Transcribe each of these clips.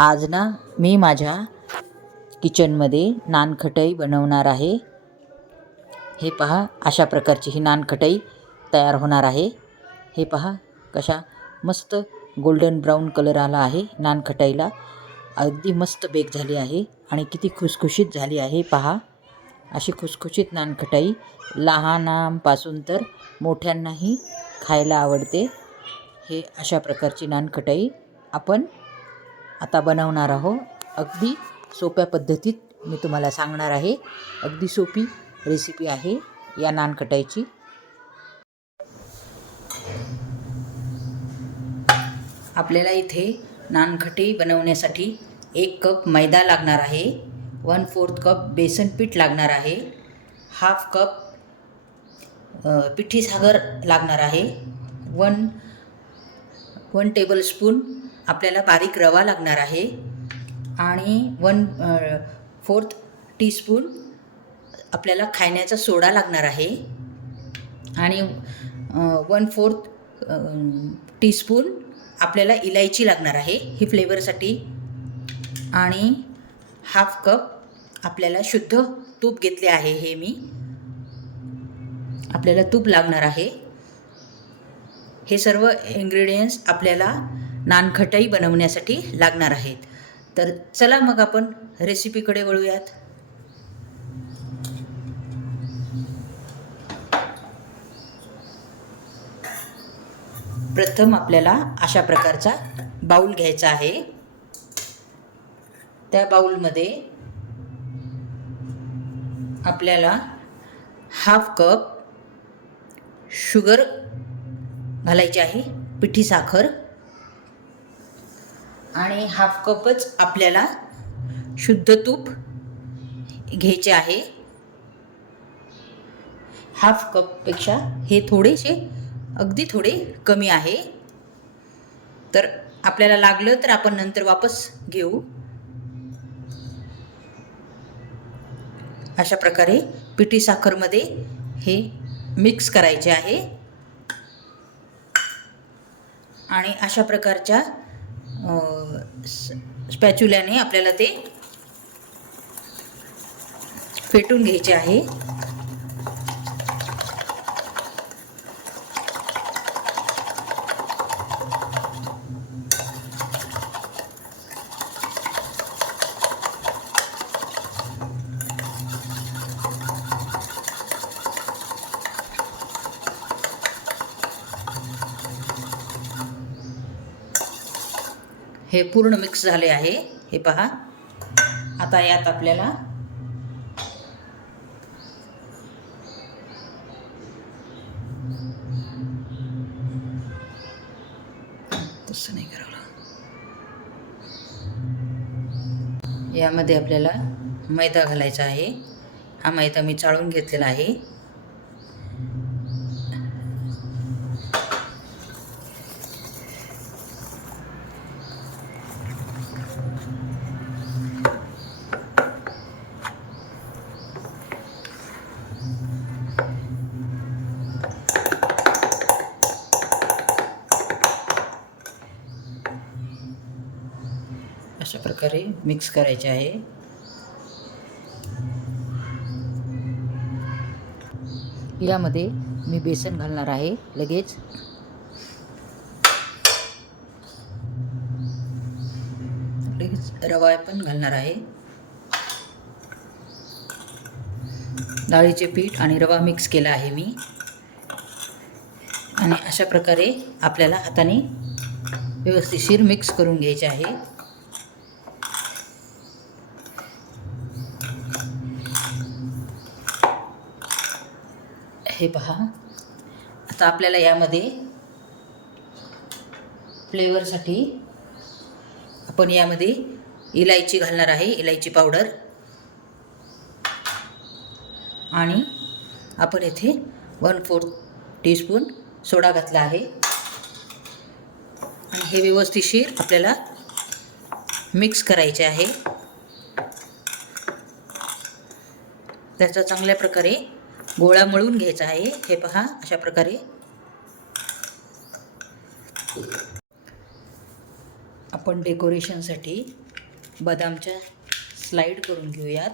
आज ना मी माझ्या किचनमध्ये नानखटाई बनवणार आहे। हे पहा, अशा प्रकारची ही नानखटाई तयार होणार आहे। हे पहा कशा मस्त गोल्डन ब्राऊन कलर आला आहे नानखटाईला। अगदी मस्त बेक झाली आहे आणि किती खुसखुशीत झाली आहे पहा। अशी खुसखुशीत नानखटाई लहानांपासून तर मोठ्यांनाही खायला आवडते। हे अशा प्रकारची नानखटाई आपण आता बनवणार आहोत। अगदी सोप्या पद्धतीत मी तुम्हाला सांगणार आहे। अगदी सोपी रेसिपी आहे या नानखटाईची। आपल्याला इथे नानखटाई बनवण्यासाठी 1 कप मैदा लागणार आहे, 1/4 कप बेसन पीठ लागणार आहे, हाफ कप पिठी साखर लागणार आहे, 1 टेबलस्पून आपल्याला बारीक रवा लागणार आहे आणि 1/4 टीस्पून आपल्याला खाण्याचा सोडा लागणार आहे आणि 1/4 टीस्पून आपल्याला इलायची लागणार आहे ही फ्लेवरसाठी आणि हाफ कप आपल्याला शुद्ध तूप घेतले आहे। हे मी आपल्याला तूप लागणार आहे। हे सर्व इंग्रेडियंट्स आपल्याला नानखटाई बनवण्यासाठी लागणार आहेत। तर चला मग आपण रेसिपीकडे वळूयात। प्रथम आपल्याला अशा प्रकारचा बाउल घ्यायचा आहे। त्या बाउलमध्ये आपल्याला हाफ कप शुगर घालायची आहे, पिठी साखर, आणि हाफ कपच आपल्याला शुद्ध तूप घ्यायचे आहे। हाफ कपपेक्षा हे थोडेसे अगदी थोडे कमी आहे, तर आपल्याला लागलं तर आपण नंतर वापस घेऊ। अशा प्रकारे पिठी साखरमध्ये हे मिक्स करायचे आहे आणि अशा प्रकारच्या स्पॅच्युल्याने आपल्याला ते फेटून घ्यायचे आहे। हे पूर्ण मिक्स झाले आहे। हे पहा, आता यात आपल्याला तसं नाही करावं, यामध्ये आपल्याला मैदा घालायचा आहे। हा मैदा मी चाळून घेतलेला आहे। अशा प्रकारे मिक्स करायचे आहे। यामध्ये मी बेसन घालणार आहे लगेच। रवा पण घालणार आहे। डाळीचे पीठ आणि रवा मिक्स केला आहे मी, आणि अशा प्रकारे आपल्याला हाताने व्यवस्थितशीर मिक्स करून घ्यायचे आहे। हे पहा, आता आपल्याला यामध्ये फ्लेवरसाठी आपण यामध्ये इलायची घालणार आहे, इलायची पावडर, आणि आपण येथे 1/4 टीस्पून सोडा घातला आहे आणि हे व्यवस्थितशीर आपल्याला मिक्स करायचे आहे। त्याचा चांगल्या प्रकारे गोळा मळून घ्यायचा आहे। हे पहा, अशा प्रकारे आपण डेकोरेशनसाठी बदामच्या स्लाईड करून घेऊयात.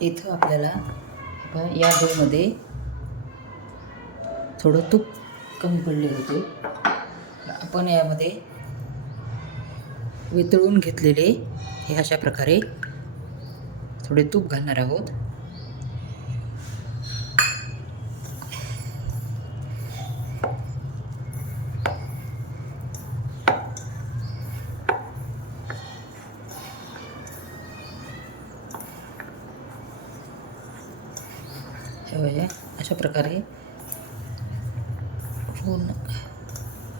इथं आपल्याला या डोमध्ये थोडं तूप कमी पडले होते. आपण यामध्ये वितळून घेतलेले हे अशा प्रकारे थोडे तूप घालणार आहोत. अशा प्रकारे पूर्ण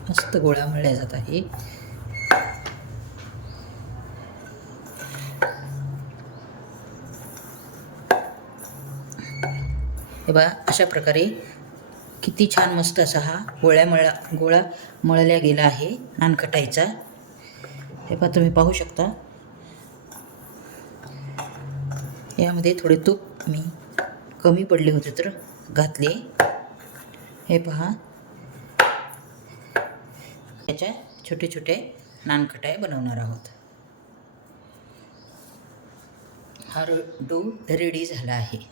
मस्त गोळा मळला जात आहे. हे बघा अशा प्रकारे किती छान मस्त असा हा गोळा मळल्या गेला आहे नानखटाईचा. हे पहा तुम्ही पाहू शकता. यामध्ये थोडे तूप मी कमी पडले होते तर घातले. हे पहा याच्या छोटे छोटे नानखटाई बनवणार आहोत. हा डो रेडी झाला आहे.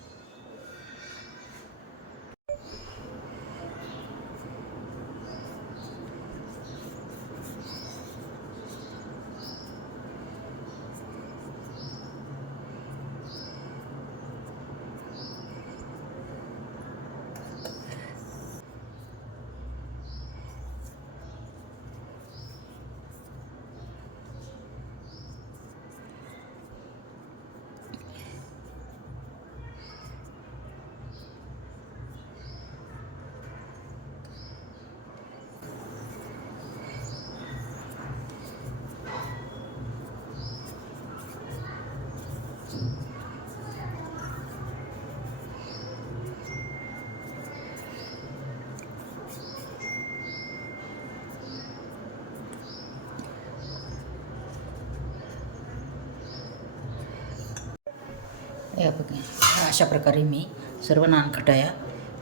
अशा प्रकारे मी सर्व नानखटाया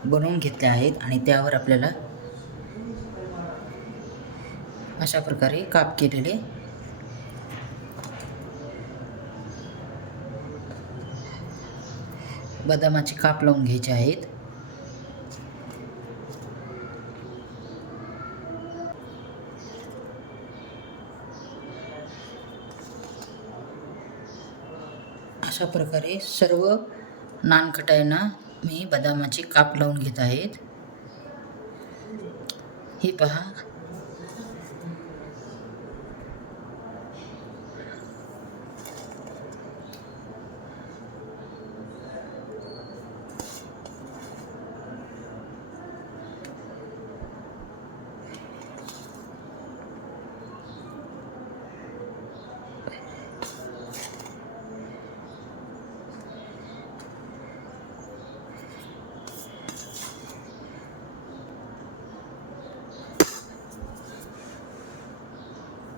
बनवून घेतल्या आहेत आणि त्यावर आपल्याला अशा प्रकारे काप केलेले बदामाचे काप लावून घ्यायचे आहेत. अशा प्रकारे सर्व नानखटायांना मी बदामाचे काप लावून घेत आहेत. हे पहा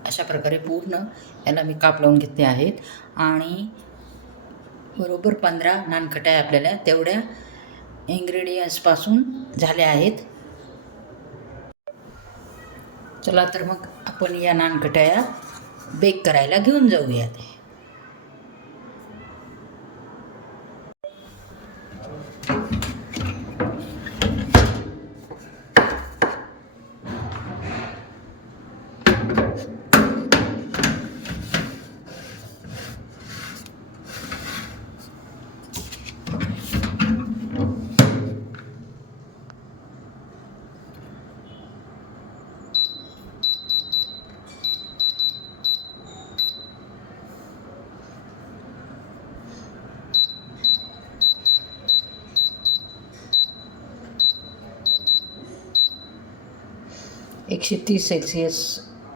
अशा प्रकारे पूर्ण याला मी काप लावून घेतले आहेत आणि बरोबर 15 नानखटाया आपल्याला तेवढ्या इन्ग्रेडियंट्सपासून झाल्या आहेत. चला तर मग आपण या नानखटाया बेक करायला घेऊन जाऊयात.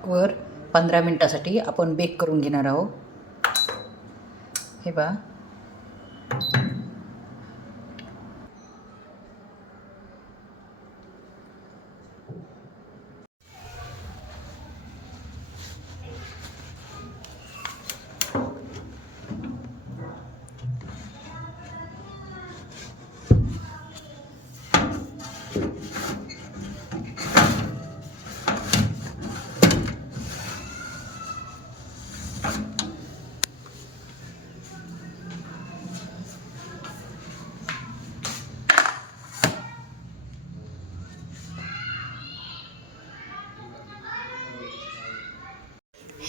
वर 15 मिनिटासाठी आपण बेक करून घेणार आहोत. हे पहा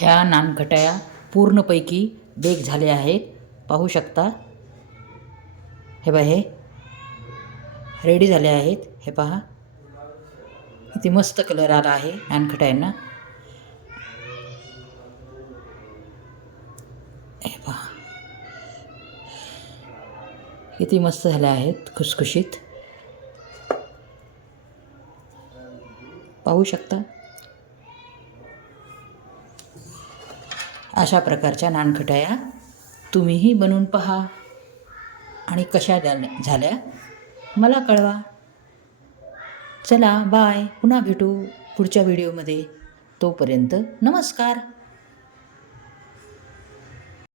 ह्या नानखटाया पूर्णपैकी बेक झाल्या आहेत. पाहू शकता. हे बघा, हे रेडी झाले आहेत. हे पहा किती मस्त कलर आला आहे नानखटायांना. हे पहा किती मस्त झाले आहेत, खुसखुशीत. पाहू शकता. अशा प्रकारच्या नानखटाया तुम्हीही बनवून पहा आणि कशा झाल्या मला कळवा. चला बाय, पुन्हा भेटू पुढच्या व्हिडिओमध्ये. तोपर्यंत नमस्कार.